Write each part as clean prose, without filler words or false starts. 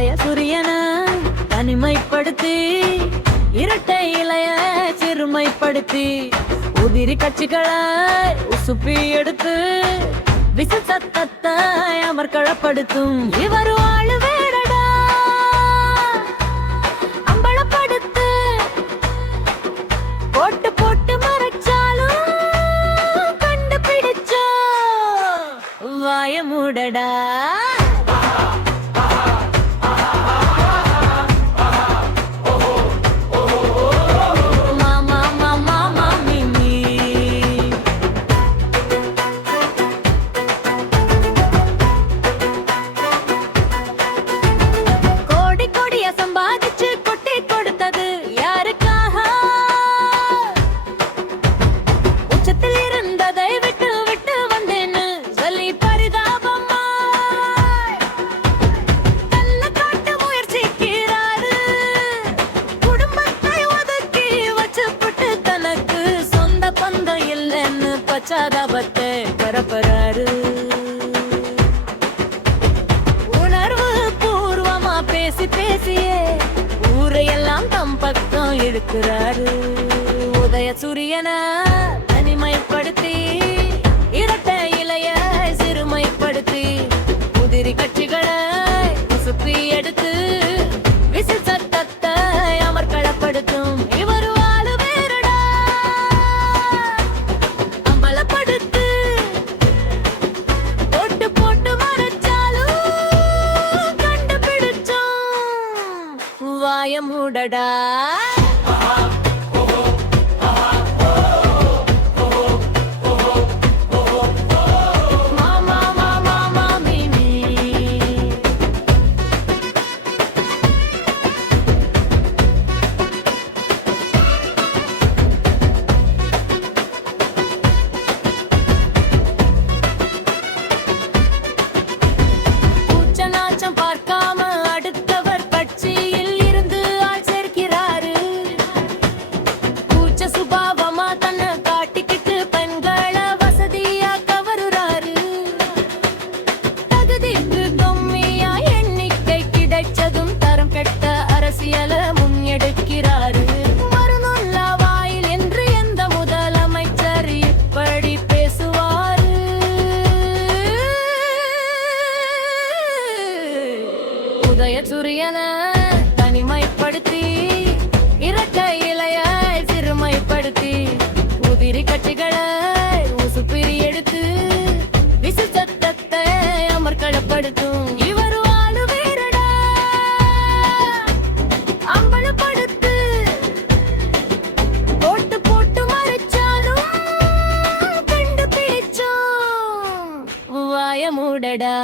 உதய சூரியன தனிமைப்படுத்தி இரட்டை இலைய சிறுமைப்படுத்தி உதிரி கட்சிகளை உசுப்பி எடுத்து விசில் சத்தத்தை அமர்களப்படுத்தும் இவர் வாழு வேடடா அம்பலப்படுத்து போட்டு போட்டு மறைச்சாலும் கண்டுபிடிச்சோ வாய மூடடா பச்சாதாபத்தை பரப்பறாரு உணர்வு பூர்வமா பேசி பேசியே ஊரையெல்லாம் தம் பக்கம் இழுக்கிறாரு உதய சூரியன தனிமைப்படுத்தி இரட்டை இலைய சிறுமைப்படுத்தி உதிரி கட்சிகளை உசுப்பி எடுத்து விசில் சத்தத்தை அமர்களப்படுத்தும் இவர் மூடடா உதய சூரியன தனிமைப்படுத்தி இரட்டை இலைய சிறுமைப்படுத்தி உதிரி கட்சிகளை உசுப்பி எடுத்து விசில் சத்தத்தை அமர்களப்படுத்தும் இவர் வாழு வீரடா அம்பலப்படுத்து போட்டு போட்டு மறைச்சாலும் கண்டுபிடிச்சோம் வாய மூடடா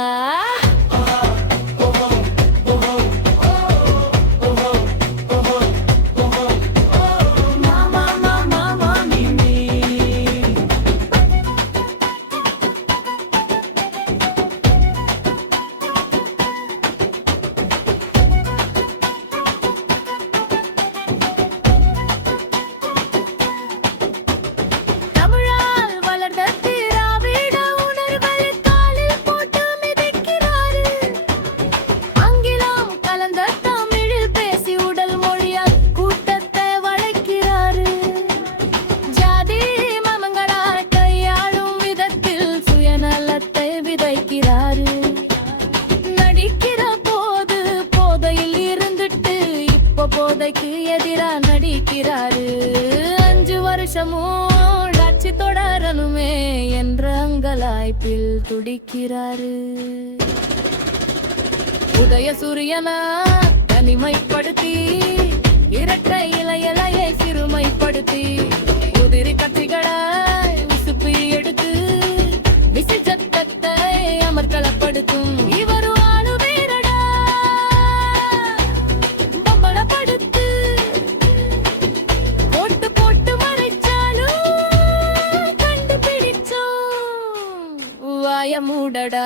போதைக்கு எதிரா நடிக்கிறாரு 5 வருஷமும் ஆட்சி தொடரணுமே என்ற அங்கலாய்ப்பில் துடிக்கிறாரு உதய சூரியன தனிமைப்படுத்தி இரட்டை இலையை சிறுமைப்படுத்தி உதிரி கட்சிகளை உசுப்பி எடுத்து விசில் சத்தத்தை அமர்களப்படுத்தும் இவர் மூடடா